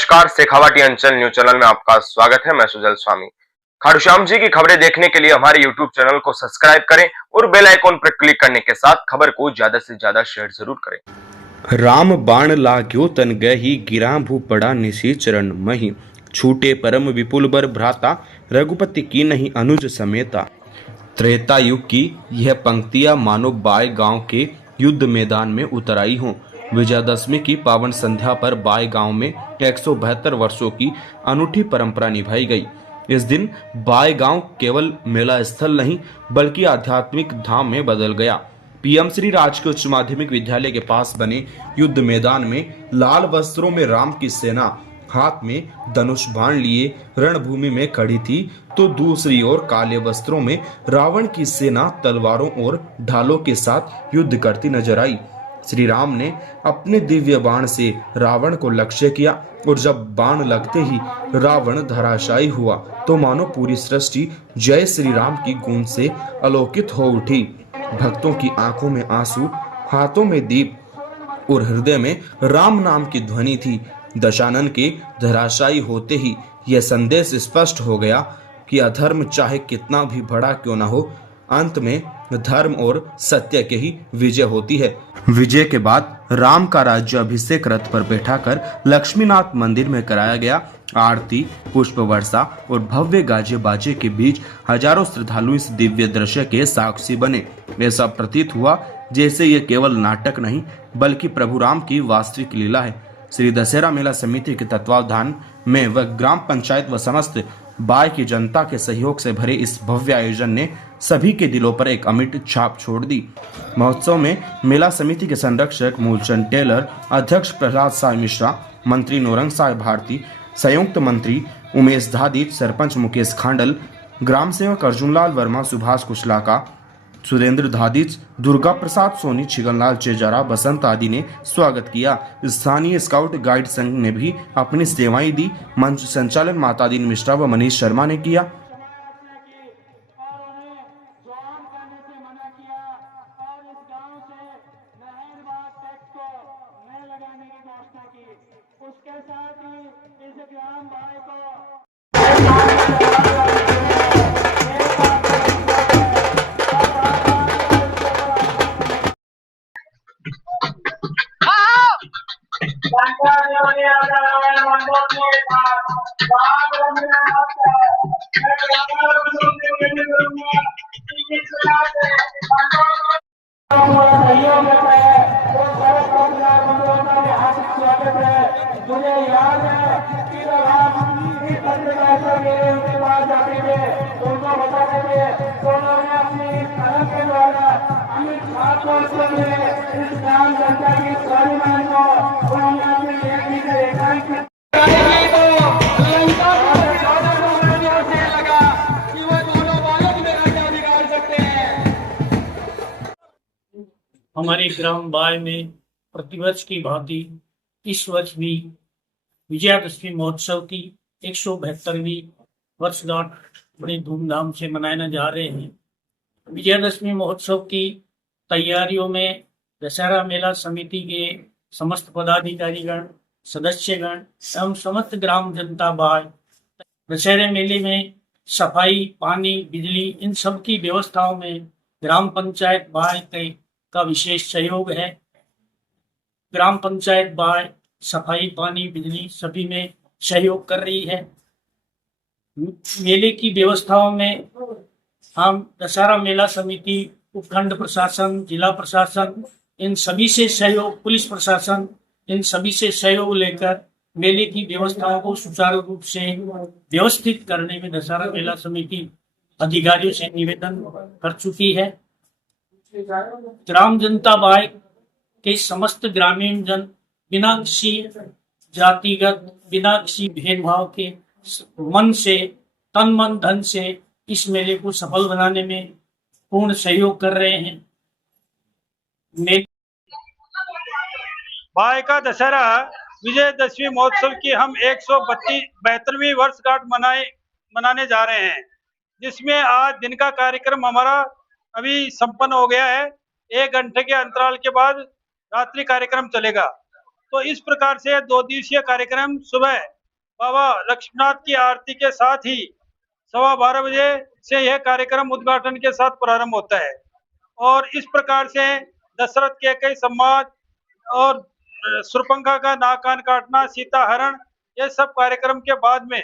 नमस्कार, शेखावाटी अंचल news channel में आपका स्वागत है। मैं सुजल स्वामी। खाटू श्याम जी की खबरें देखने के लिए हमारे यूट्यूब चैनल को सब्सक्राइब करें और बेल आइकॉन पर क्लिक करने के साथ खबर को ज्यादा से ज्यादा शेयर जरूर करें। राम बाण लाग्यो तन गही गिरा भू पड़ा निशी चरण मही छूटे परम विपुल बर भ्राता रघुपति की नहीं अनुज समेता। त्रेता युग की यह पंक्तियां मानो बाय गांव के युद्ध मैदान में उतर आई हों। विजयादशमी की पावन संध्या पर बाय गांव में 172 वर्षों की अनूठी परंपरा निभाई गई। इस दिन बाय गांव केवल मेला स्थल नहीं बल्कि आध्यात्मिक धाम में बदल गया। पीएम श्री राजकीय उच्च माध्यमिक विद्यालय के पास बने युद्ध मैदान में लाल वस्त्रों में राम की सेना हाथ में धनुष बाण लिए रणभूमि में खड़ी थी, तो दूसरी ओर काले वस्त्रों में रावण की सेना तलवारों और ढालों के साथ युद्ध करती नजर आई। श्री राम ने अपने दिव्य बाण से रावण को लक्ष्य किया और जब बाण लगते ही रावण धराशायी हुआ तो मानो पूरी सृष्टि जय श्री राम की गूंज से अलौकित हो उठी। भक्तों की आंखों में आंसू, हाथों में दीप और हृदय में राम नाम की ध्वनि थी। दशानन के धराशायी होते ही यह संदेश स्पष्ट हो गया कि अधर्म चाहे कितना भी बड़ा क्यों ना हो, अंत में धर्म और सत्य की ही विजय होती है। विजय के बाद राम का राज्य अभिषेक रथ पर बैठाकर लक्ष्मीनाथ मंदिर में कराया गया। आरती, पुष्प वर्षा और भव्य गाजे बाजे के बीच हजारों श्रद्धालु इस दिव्य दृश्य के साक्षी बने। ऐसा प्रतीत हुआ जैसे ये केवल नाटक नहीं बल्कि प्रभु राम की वास्तविक लीला है। श्री दशहरा मेला समिति के तत्वावधान में व ग्राम पंचायत व समस्त बाय की जनता के सहयोग से भरे इस भव्य आयोजन ने सभी के दिलों पर एक अमिट छाप छोड़ दी। महोत्सव में मेला समिति के संरक्षक मूलचंद टेलर, अध्यक्ष प्रहलाद साय मिश्रा, मंत्री नौरंग साय भारती, संयुक्त मंत्री उमेश धादिच, सरपंच मुकेश खांडल, ग्राम सेवक अर्जुनलाल वर्मा, सुभाष कुशलाका, सुरेंद्र धादिच, दुर्गा प्रसाद सोनी, छिगनलाल चेजारा, बसंत आदि ने स्वागत किया। स्थानीय स्काउट गाइड संघ ने भी अपनी सेवाएं दी। मंच संचालन मातादीन मिश्रा व मनीष शर्मा ने किया। उसके साथ ही इस ग्राम भाई को मुझे याद है कि जब हम इस पत्रकारिता के लिए उनके पास जाते थे तो उनको बताते थे तो उन्होंने अपनी कलम के द्वारा अमित छाप को इस ग्राम जनता की स्वाभिमान को उन्होंने अपने लेखनी से रेखांकित हमारे ग्राम बाय में प्रतिवर्ष की भांति इस वर्ष भी विजयादशमी महोत्सव की 172वीं वर्षगांठ बड़े धूमधाम से मनाने जा रहे हैं। विजयादशमी महोत्सव की तैयारियों में दशहरा मेला समिति के समस्त पदाधिकारीगण, सदस्यगण एवं समस्त ग्राम जनता बाय दशहरे मेले में सफाई, पानी, बिजली इन सब की व्यवस्थाओं में ग्राम पंचायत बाय का विशेष सहयोग है। ग्राम पंचायत बाय सफाई, पानी, बिजली सभी में सहयोग कर रही है। मेले की व्यवस्थाओं में हम दशहरा मेला समिति, उपखंड प्रशासन, जिला प्रशासन इन सभी से सहयोग, पुलिस प्रशासन इन सभी से सहयोग लेकर मेले की व्यवस्थाओं को सुचारू रूप से व्यवस्थित करने में दशहरा मेला समिति अधिकारियों से निवेदन कर चुकी है। ग्राम जनता बाय के समस्त ग्रामीण जन बिना किसी जातिगत, बिना किसी भेदभाव के मन से, तन मन धन से इस मेले को सफल बनाने में पूर्ण सहयोग कर रहे हैं। बाय का दशहरा विजयदशमी महोत्सव की हम 172वीं वर्षगांठ मनाने जा रहे हैं, जिसमें आज दिन का कार्यक्रम हमारा अभी संपन्न हो गया है। 1 घंटे के अंतराल के बाद रात्रि कार्यक्रम चलेगा। तो इस प्रकार से 2 दिवसीय कार्यक्रम सुबह बाबा लक्ष्मीनाथ की आरती के साथ ही 12:15 बजे से यह कार्यक्रम उद्घाटन के साथ प्रारंभ होता है। और इस प्रकार से दशरथ के कई समाज और सुरपंखा का नाक कान काटना, सीता हरण, ये सब कार्यक्रम के बाद में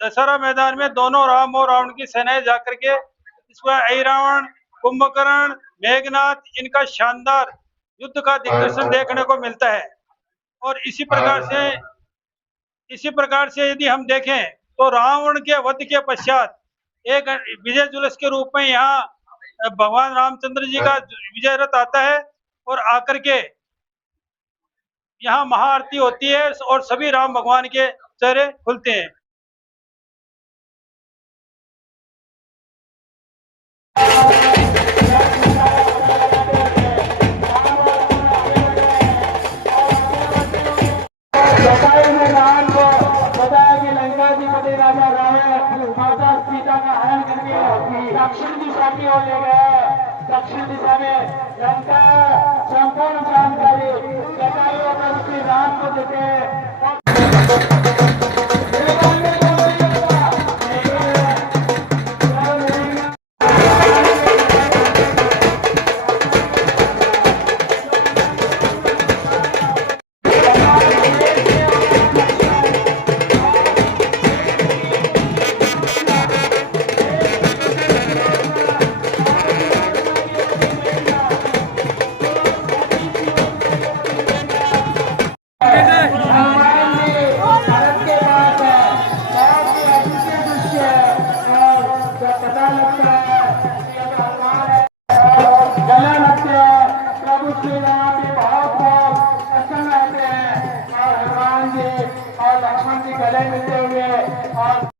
दशहरा मैदान में दोनों राम और रावण की सेनाएं जाकर के इसमें ऐरावण, कुंभकर्ण, मेघनाथ, इनका शानदार युद्ध का दिग्दर्शन देखने को मिलता है। और इसी प्रकार से यदि हम देखें तो रावण के वध के पश्चात एक विजय जुलूस के रूप में यहाँ भगवान रामचंद्र जी का विजय रथ आता है और आकर के यहाँ महाआरती होती है और सभी राम भगवान के चेहरे खुलते हैं। बताए में राम को बताया कि लंका जी पति राजा रावण माता सीता का हरण करके दक्षिण दिशा की ओर ले गए। दक्षिण दिशा में लंका संपूर्ण जानकारी जटायु और श्री राम को देते गले मिलते हुए और